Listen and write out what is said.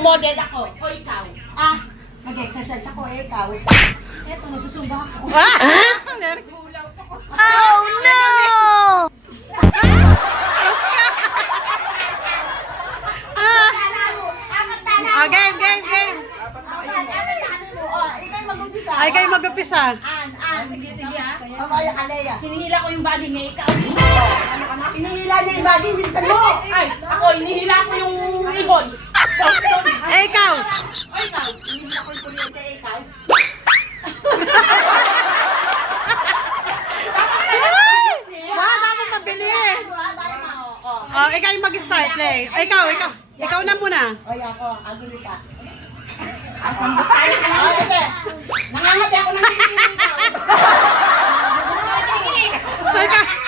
Magmo-model ako. O ikaw? Mag-exercise ako ikaw. Eto, nagsusumba ako. Oh no! Game. Ikaw mag-umpisa. Ay, kayo mag-upisa. Sige ha. Mamaya ka, Leia. Hinihila ko yung body niya, ikaw. Inihila niya yung body, minsan mo. Ay, ako, hinihila ko yung ibon. Eh, ikaw. O ikaw? Inihila ko yung kuryente, ikaw. Dapat mabili. Oh, Ikaw yung mag-start, Lay. Ikaw na muna. ako, agulita. Asambot tayo ka na. Sige. Nangangati ako ng pinili ikaw. Ikaw.